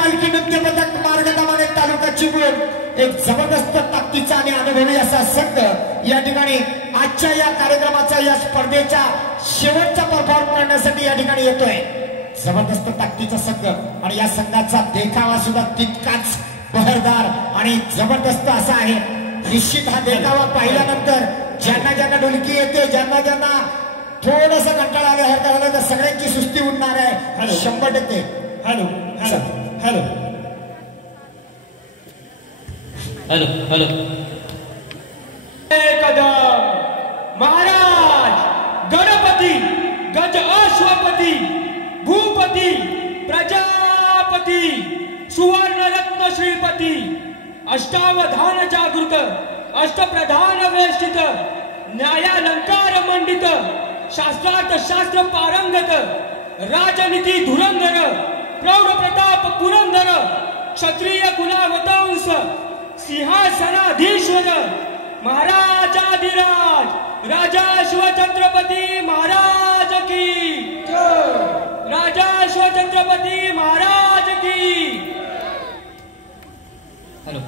पालखी नृत्य पथक मार्गदमाने तालुका चिपळूण एक जबरदस्त ताकदीचा आणि अनुभवी असा संघ या ठिकाणी आजच्या या कार्यक्रमाचा या स्पर्धेच्या शेवटचा परफॉर्म करण्यासाठी या ठिकाणी येतोय। जबरदस्त ताकदीचा संघ आणि या संघाचा देखावा सुद्धा तितकाच बहरदार आणि जबरदस्त असा आहे। निश्चित हा देखावा पाहिल्यानंतर ज्यांना ज्यांना डुलकी येते, ज्यांना ज्यांना थोडंसं कंटाळा आला तर सगळ्यांची सुस्ती उडणार आहे 100%। Hello hello hello hello hello Maharaj Ganpati गज अश्वपती भूपती प्रजापती सुवर्ण रत्न श्रीपती अष्टावधान जागृत अष्टप्रधान वेष्टित न्यायालंकार मंडित शास्त्रार्थ शास्त्र पारंगत राजनीती धुरंधर प्रौढ प्रताप पुरंदर क्षत्रिय कुलावतंस सिंहासनाधीश्वर महाराजाधिराज राजा शिवछत्रपती महाराज की राजा शिवछत्रपती महाराज की। हॅलो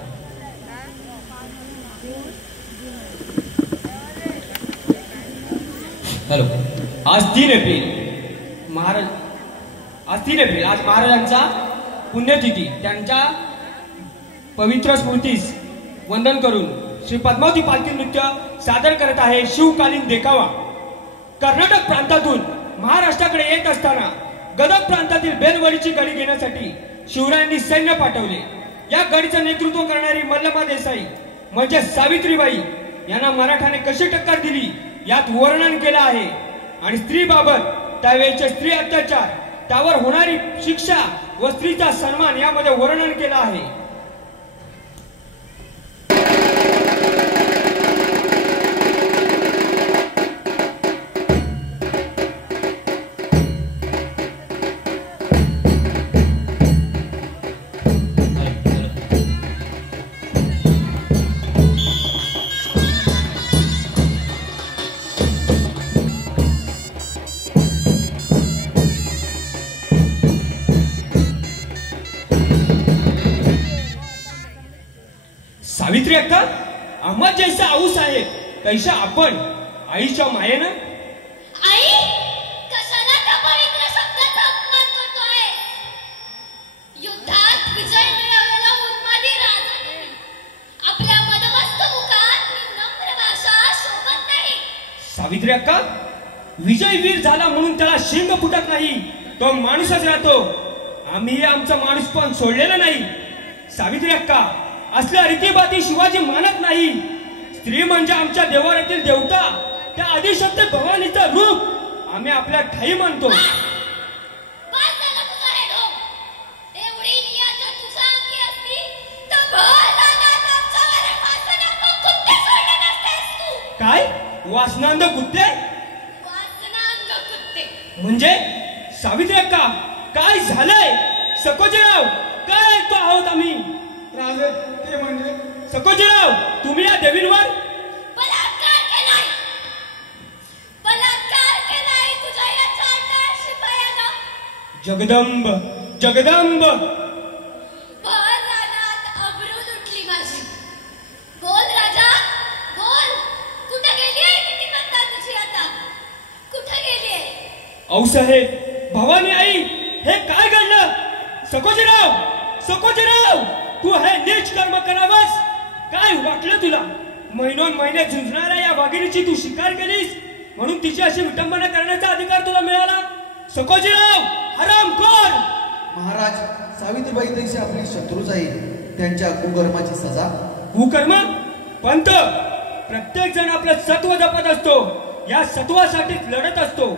हॅलो आज 3 एप्रिल आज महाराजांचा पुण्यतिथी। त्यांच्या पवित्र स्मृतीस वंदन करून श्री पद्मावती पालखी नृत्य सादर करत आहे शिवकालीन देखावा। कर्नाटक प्रांतातून महाराष्ट्राकडे येत असताना गदग प्रांतातील बेलवडीची गडी घेण्यासाठी शिवरायांनी सैन्य पाठवले। या गडीचं नेतृत्व करणारी मल्लमा देसाई म्हणजे सावित्रीबाई यांना मराठाने कशी टक्कर दिली यात वर्णन केलं आहे। आणि स्त्रीबाबत त्यावेळेचे स्त्री अत्याचार, त्यावर होणारी शिक्षा व स्त्रीचा सन्मान यामध्ये वर्णन केलं आहे। सावित्री अक्का अहमद जैसा आऊस आहे तैशा आपण आईच्या मायेनं। आई कशाला त्या पवित्र शब्दाचा अपमान करतोय? युद्धात विजय मिळवलेला उन्मादी राजा आपल्या मदमस्त मुखात विनम्र भाषा शोभत नाही। सावित्री अक्का विजय वीर झाला म्हणून त्याला शिंग फुटत नाही, तो माणूसच राहतो। आम्ही आमचा माणूस पण सोडलेला नाही। सावित्री अक्का असल्या रीतीबाती शिवाजी मानत नाही। स्त्री म्हणजे आमच्या देवाऱ्यातील देवता, त्या आदिशक्ती भवानीचं रूप आम्ही आपल्या ठाई मानतो। काय वासनांध कुत्ते? म्हणजे सावित्री अक्का काय झालंय? सकोजीराव काय ऐकतो आहोत आम्ही? राजे ते म्हणजे सकोजीराव तुम्ही या देवींवर बलात्कार केलाय तुझ्या या चालत्या शिपायानं। जगदंब जगदंब भर रानात अब्रू लुटली माझी। बोल राजा बोल, कुठे गेली आहे ती म्हणता तुझी आता? कुठे गेली आहे? औसाहेब भवानी आई हे काय घडलं? सकोजीराव सकोजीराव तू हे नीच कर्म करावंस? काय वाटलं तुला? महिनोन महिने झुंजणाऱ्या या वाघिणीची तू शिकार केलीस म्हणून तिची अशी विटंबना करण्याचा अधिकार तुला मिळाला? सकोजीराव हरामखोर! महाराज सावित्रीबाई तैशी आपली शत्रूच आहे, त्यांच्या कुकर्माची सजा। कुकर्म? पंत प्रत्येक जण आपलं सत्व जपत असतो, या सत्वासाठीच लढत असतो।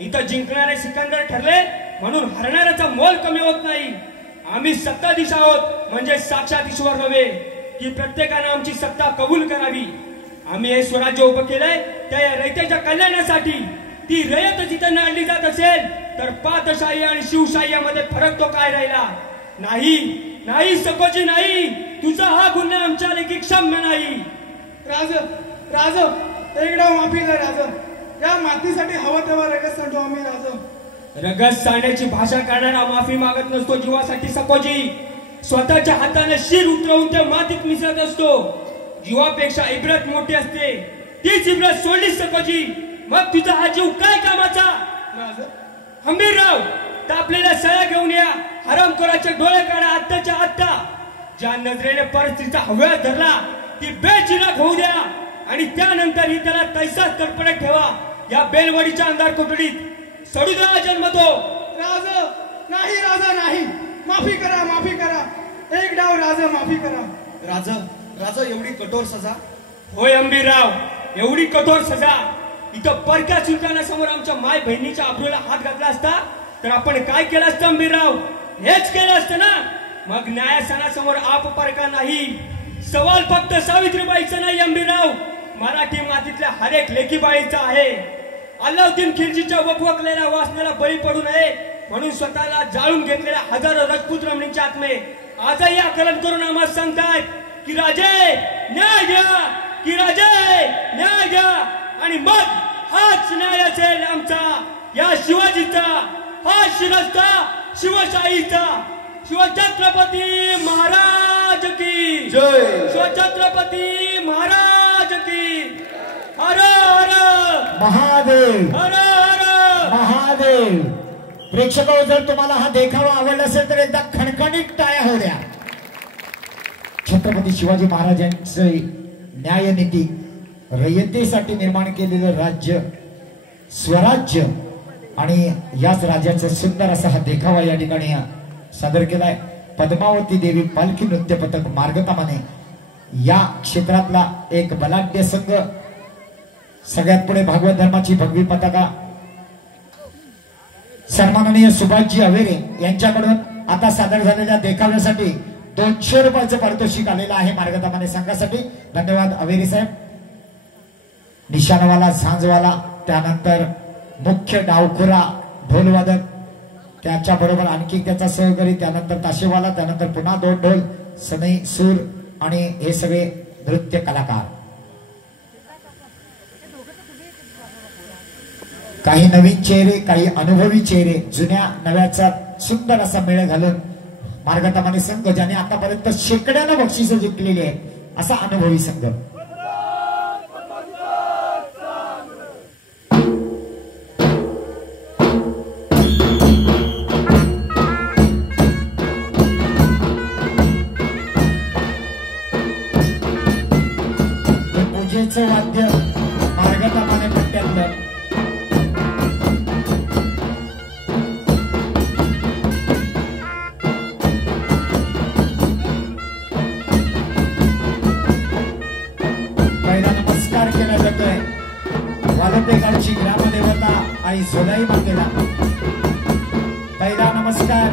इथं जिंकणारे सिकंदर ठरले म्हणून हरणाऱ्याचा मोल कमी होत नाही। आम्ही सत्ताधीश आहोत म्हणजे साक्षात ईश्वर नव्हे की प्रत्येकानं आमची सत्ता कबूल करावी। आम्ही हे स्वराज्य उभं केलंय त्या रयतेच्या कल्याणासाठी। ती रयत जिथं नांदली जात असेल तर पातशाही आणि शिवशाही यामध्ये फरक तो काय राहिला? नाही नाही सकोजी नाही, तुझा हा गुन्हा आमच्या लेखी क्षम्य नाही। राज राज एकदा माफी द्या राज, या मातीसाठी हवं तेव्हा रगत सांडतो आम्ही राज। रगत सांडण्याची भाषा करणारा माफी मागत नसतो जीवासाठी सकोजी. स्वतःच्या हाताने शिर उतरवून त्या मातीत मिसळत असतो. जीवापेक्षा इब्रत मोठी असते. तीच इब्रत सोडलीच सकोजी. मग तुझा हा जीव काय कामाचा? हंबीरराव, तापलेल्या सळ्या घेऊन या. हरामखोराचे डोळे काढा आत्ताच्या आत्ता. ज्या नजरेने परिस्थितीचा हव्यास धरला ती बेचिराग होऊ द्या आणि त्यानंतर ही त्याला तैसाच तडपडत ठेवा. या बेलवाडीच्या अंधार कोठडीत सडू द्या जन्म तो. राजा नाही, राजा नाही, माफी करा, माफी करा. एक डाव राजा, माफी करा. राजा एवढी कठोर सजा? होय अंबीरराव, एवढी कठोर सजा. इथं परक्या सुलतानासमोर आमच्या माय बहिणीच्या अब्रूला हात घातला असता तर आपण काय केलं असतं अंबीरराव? हेच केलं असतं ना. मग न्यायासनासमोर आप परका नाही. सवाल फक्त सावित्रीबाईचा नाही अंबीरराव, मराठी मातीतल्या हर एक लेकीबाईचा आहे. अल्लाउद्दीन खिलजीच्या वकवकलेल्या वासनेला बळी पडू नये म्हणून स्वतःला जाळून घेतलेल्या हजारो राजपूत रमणींचे आत्मे आजही आकलन करून आम्हाला सांगतायत की राजे न्याय द्या, की राजे न्याय द्या. आणि मग हाच न्याय असेल आमचा, या शिवाजीचा, हा शिरस्ता शिवशाहीचा. शिवछत्रपती महाराज की जय. शिवछत्रपती महाराज की हर हर महादेव, हर हर महादेव. प्रेक्षकांनो, जर तुम्हाला हा देखावा आवडला असेल तर एकदा खणखणीत टाळ्या होऊ द्या. छत्रपती शिवाजी महाराजांचे न्यायनीती, रयतेसाठी निर्माण केलेलं राज्य, स्वराज्य आणि याच राज्याचा सुंदर असा हा देखावा या ठिकाणी सादर केलाय. पद्मावती देवी पालखी नृत्य पथक मार्गतामाने या क्षेत्रातला एक बलाढ्य संघ. सगळ्यात पुढे भागवत धर्माची भगवी पताका सन्माननीय सुभाषजी अवेरे यांच्याकडून आता सादर झालेल्या देखाव्यासाठी 200 रुपयाचं पारितोषिक आलेलं आहे मार्गतामाने संघासाठी. धन्यवाद अवेरे साहेब. निशाणवाला, झांजवाला, त्यानंतर मुख्य डावखुरा ढोलवादक, त्याच्याबरोबर आणखी त्याचा सहकारी, त्यानंतर ताशेवाला, त्यानंतर पुन्हा 2 ढोल, सनई, सूर आणि हे सगळे नृत्य कलाकार. काही नवीन चेहरे, काही अनुभवी चेहरे, जुन्या नव्याचा सुंदर असा मेळ घालून मार्गतामाने संघ, ज्याने आतापर्यंत शेकड्यानं बक्षिसं जिंकलेली आहेत असा अनुभवी संघ. पूजेचं वाद्य मार्गतामाने पट्ट्यातलं. केला जातोय वालपेगावची ग्रामदेवता आई झोलाई मातेला. पहिला नमस्कार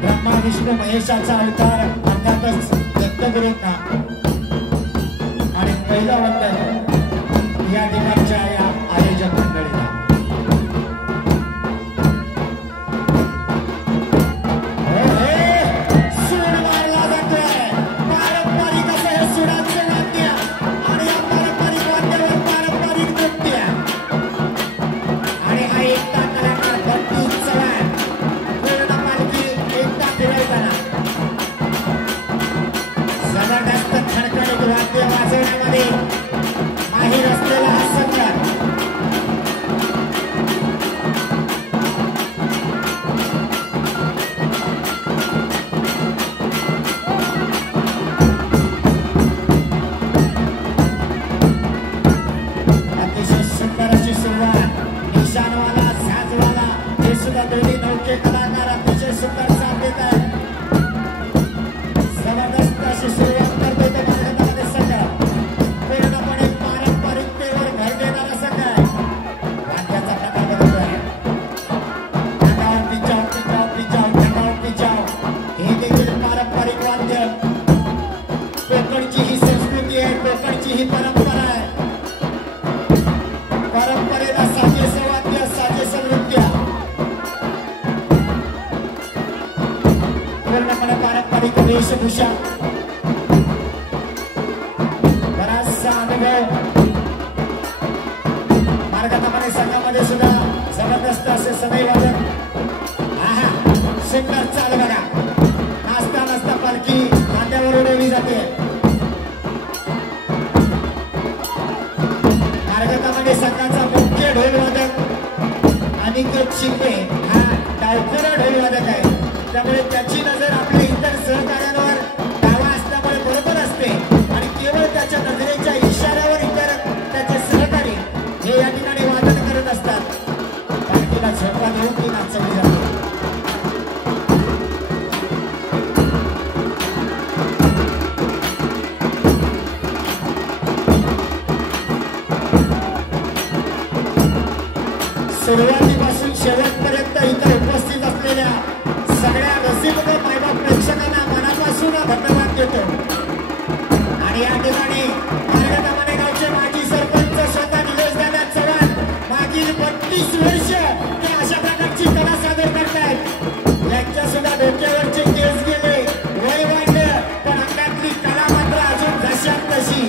ब्रह्मा विष्णू महेशाचा अवतार अर्थातच दत्तगुरूंना आणि पहिला वंदन या दिनाच्या या आयोजक मंडळीला. कोकणची ही संस्कृती आहे, कोकणची ही परंपरा आहे. परंपरेला साजेस वाद्य, साजेस नृत्य, पूर्णपणे पारंपरिक वेशभूषा, बराचसा अनुभव. मार्गतामाने संघामध्ये सुद्धा जबरदस्त असे सदैव सुंदर चाल बघा. नाचता नाचता पालखी खांद्यावर उडवली जाते. मार्गतामध्ये संघाचा मुख्य ढोलवादक अनिकेत शिंदे हा डावखोरा ढोलवादक आहे. त्यामुळे त्याची नजर आपल्या इतर सहकार्यांवर डावा असल्यामुळे बरोबर असते आणि केवळ त्याच्या नजरेच्या इशाऱ्यावर इतर त्याचे सहकारी हे या ठिकाणी वादन करत असतात. पालखीला झोपा देऊन ती नाचवली जाते. सुरुवातीपासून शेवटपर्यंत इथं उपस्थित असलेल्या सगळ्या रसिक मायबाप प्रेक्षकांना मनापासून धन्यवाद देतो. आणि या ठिकाणी मार्गतामाने गावचे माजी सरपंच स्वतः निलेश दादा चव्हाण मागील 32 वर्ष ते अशा प्रकारची कला सादर करतायत. यांच्या सुद्धा डोक्यावरचे केस गेले, वय वाढलं, पण अंगातली कला मात्र अजून जशात तशी.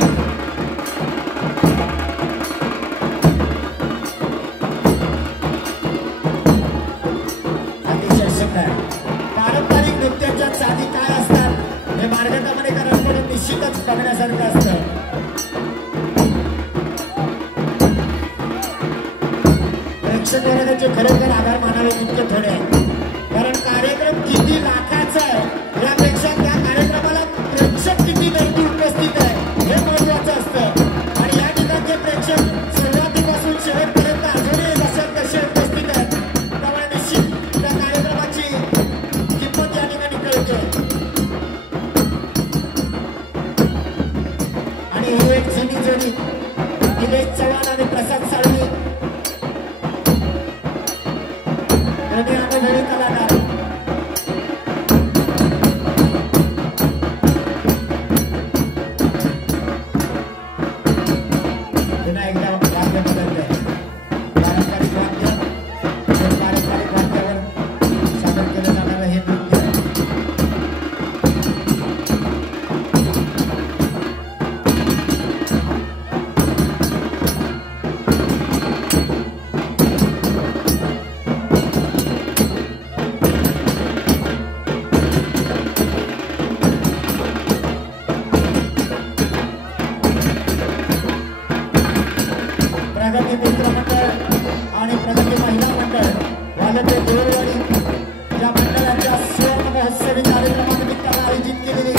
पारंपरिक नृत्याच्या चाली काय असतात हे मार्गतामानेकरांकडून निश्चितच बघण्यासारखं असतं. प्रेक्षक वर्गाचे खरोखर आभार मानावे इतके थोडे आहे. कारण कार्यक्रम किती लाखाचा आहे यापेक्षा त्या कार्यक्रमाला प्रेक्षक किती गर्दी उपस्थित आहे हे महत्वाचं असतं. आणि या ठिकाणचे प्रेक्षक सुरुवातीपासून शेवटपर्यंत अजूनही जशात तसे उपस्थित आहेत. त्यामुळे निश्चित त्या कार्यक्रमाची किंमत या ठिकाणी कळते. आणि ही एक जुनी जोडी निलेश चव्हाण आणि प्रसाद साळवी दोन्ही अनुभवी कलाकार. पुन्हा एकदा वाद्य बदलतंय. पारंपरिक वाद्य पारंपरिक वाद्यावर सादर केलं जाणारं हे नृत्य आहे. प्रगती मित्र मंडळ आणि प्रगती महिला मंडळ वालते देववाडी या मंडळाच्या स्वर्ण महोत्सवी कार्यक्रमानिमित्त आयोजित केलेली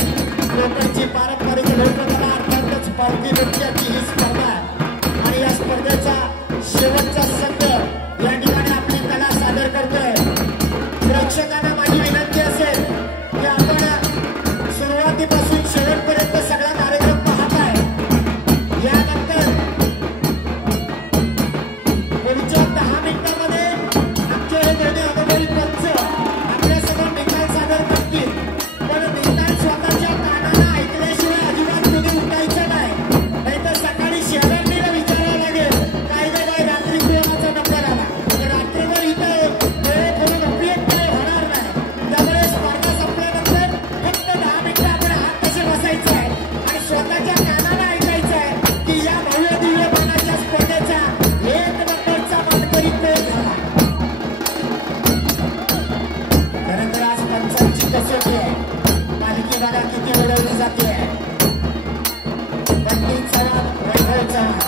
कोकणची पारंपरिक लोककला अर्थातच पालखी नृत्याची ही स्पर्धा आणि या स्पर्धेचा शेवटचा संघ या ठिकाणी आपली कला सादर करतोय. प्रेक्षकांना माझी विनंती असेल की आपण सुरुवातीपासून शेवटपर्यंत सगळा कार्यक्रम पाहताय. यानंतर पुढच्या 10 मिनिटांमध्ये आमचे हे दोन्ही अनुभवी पंच आपल्यासमोर निकाल सादर करतील. पण निकाल स्वतःच्या कानाला ऐकल्याशिवाय अजिबात कुणी उठायचं नाही. नाहीतर सकाळी शेजारणीला विचारावं लागेल काय गं बाई रात्री कोणाचा नंबर आला. रात्रभर इथं डोळे करून उपयोग काय होणार नाही. त्यामुळे स्पर्धा संपल्यानंतर फक्त 10 मिनिटं आपण हात कसे बसायचं आहे आणि स्वतःच्या कानाला ऐकायचं आहे की या भव्य दिव्यमानाच्या स्पर्धेचा एक नंबरचा मानकरी कोण झाला. खरं तर आज पंचांची कसोटी आहे. पालखी बघा किती उडवली जाते. पंडित चव्हाण, वैभव चव्हाण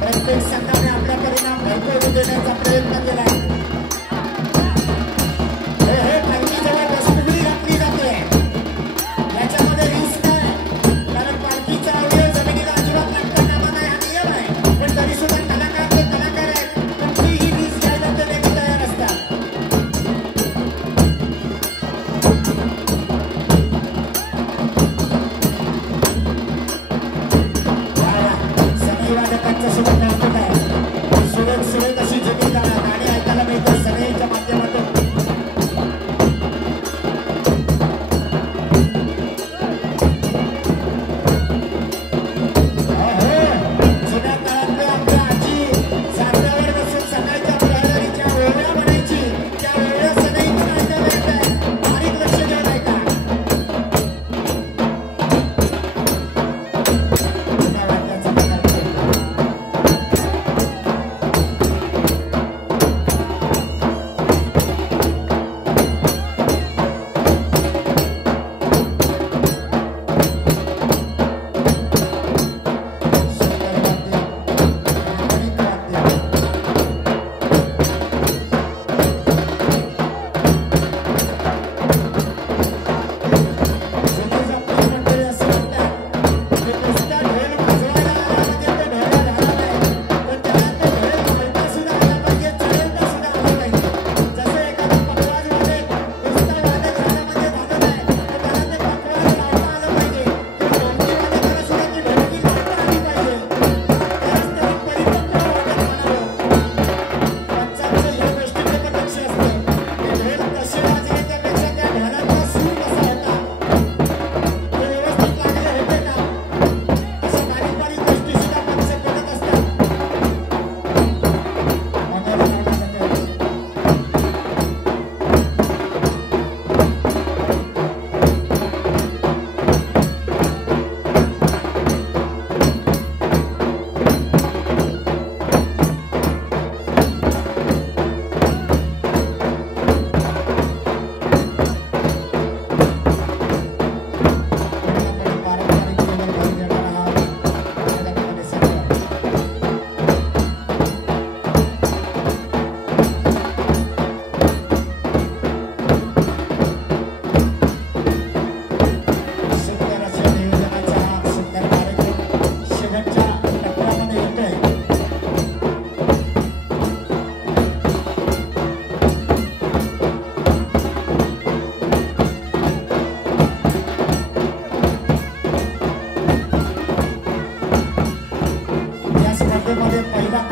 प्रत्येक संघाने आपला परिणाम भरपूर देण्याचा प्रयत्न केलाय. हे पालखीजवळ वस्तुगुरी घातली जाते. याच्यामध्ये रिस्क आहे कारण पालखीचा अवयव जमिनीला अजिबात लागता कामा नाही हा नियम आहे. पण तरी सुद्धा कलाकार ते कलाकार आहेत. कुठलीही रिस्क घ्यायला ते नेहमी तयार असतात. सनई वादकांचं सुद्धा कौतुक आहे. सुरेख सुरेख अशी जुनी गाणी ऐकायला मिळतात.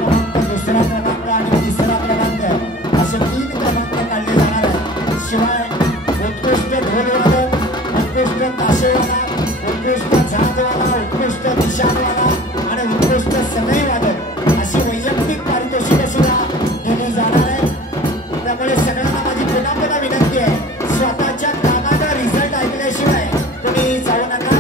क्रमांक, दुसरा क्रमांक आणि तिसरा क्रमांक असे 3 क्रमांक काढले जाणार आहेत. शिवाय उत्कृष्ट ढोलवादक, उत्कृष्ट ताशेवाला, उत्कृष्ट झांजवाला, उत्कृष्ट निशाणवाला आणि उत्कृष्ट सनई वादक अशी वैयक्तिक पारितोषिके सुद्धा दिली जाणार आहे. त्यामुळे सगळ्यांना माझी पुन्हा पुन्हा विनंती आहे, स्वतःच्या कामाचा रिझल्ट ऐकल्याशिवाय तुम्ही जाऊ नका.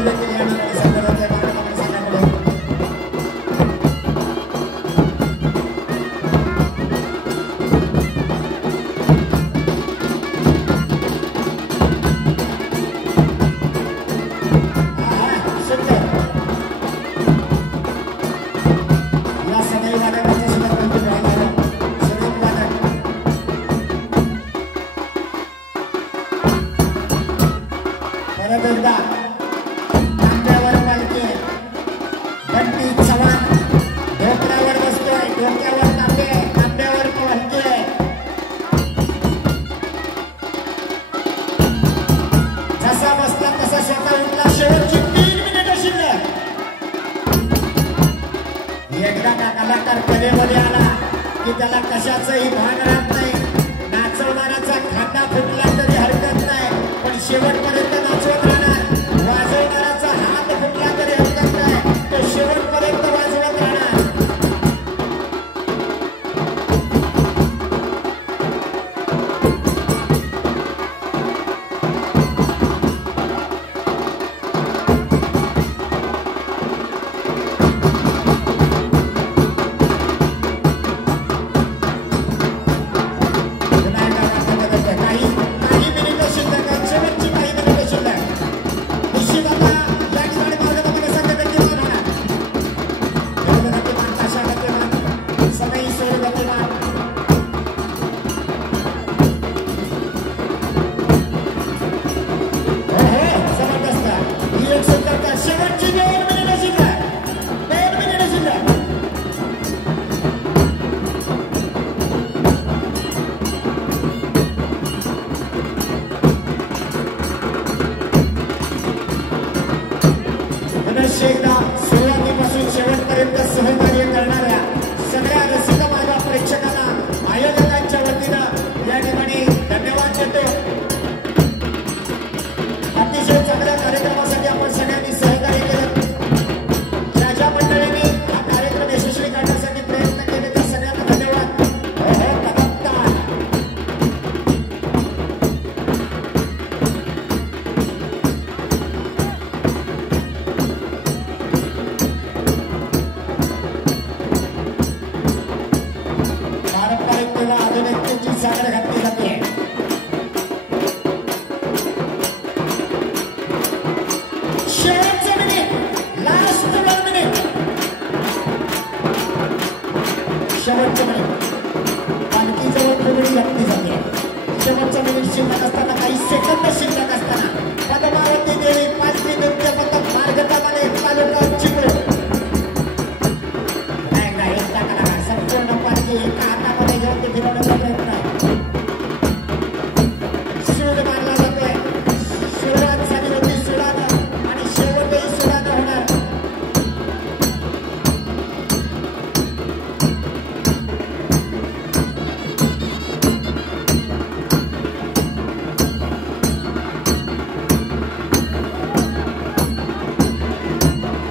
शेरू देखील या ठिकाणी सादर होते मार्गक्रमण संघाकडून. परत एकदा तांब्यावर पालखी बंटी चव्हाण डोक्यावर बसतोय, डोक्यावर तांबे, तांब्यावर पालखी आहे. जसा बसला तसा स्वतः उठला. शेवटची 3 मिनिटं शिल्लक. एकदा का कलाकार कलेमध्ये आला की त्याला कशाचंही भान राहत नाही. नाचवणाराचा खांदा फुटला तरी हरकत नाही, पण शेवटपर्यंत नाचवत राहणार. वाजवणाराचा हात फुटला तरी हरकत नाही, तो शेवटपर्यंत वाजवत राहणार. एकदा सुरुवातीपासून शेवटपर्यंत सहकार्य करणाऱ्या सगळ्या रसिक माझ्या प्रेक्षकांना आयोजकांच्या वतीनं या ठिकाणी धन्यवाद देतो. अतिशय चांगल्या कार्यक्रमासाठी आपण सगळ्यांनी सहकार्य केलं. ज्या ज्या मंडळींनी हा कार्यक्रम यशस्वी करण्यासाठी प्रयत्न केले त्या सगळ्यांना धन्यवाद. आधुनिकतेची सागर घातली जाते. शेवटचं मिनिट, लास्ट 1 मिनिट, शेवटचं मिनिट पालखीजवळ फुगडी घातली जाते. शेवटचं मिनिट शिल्लक असताना, काही सेकंद शिल्लक असताना पद्मावती देवी पालखी नृत्य पथक मार्गक्रमणे तालुका चिपळूण संपूर्ण पालखी एका हातामध्ये घेऊन ते फिरवण्याचा प्रयत्न आहे. सूड मारला जातोय. सुरुवात झाली होती सुडानं आणि शेवटही सुडानं होणार.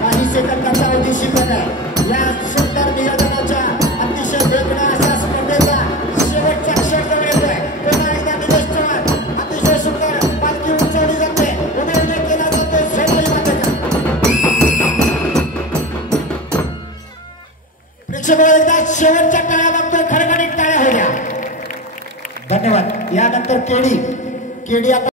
काही सेकंदाचा अवधी शिल्लक आहे. या सुंदर नियोजनाच्या अतिशय वेगळ्या अशा स्पर्धेचा शेवटचा क्षण जवळ येतोय. पुन्हा एकदा निलेश चव्हाण अतिशय सुंदर पालखी उंचवली जाते. उभे केला जातो सोनाली मातेचा. प्रेक्षक एकदा शेवटच्या टाळ्या बघतोय. खडखडीत टाळ्या होत्या. धन्यवाद. यानंतर केडी आता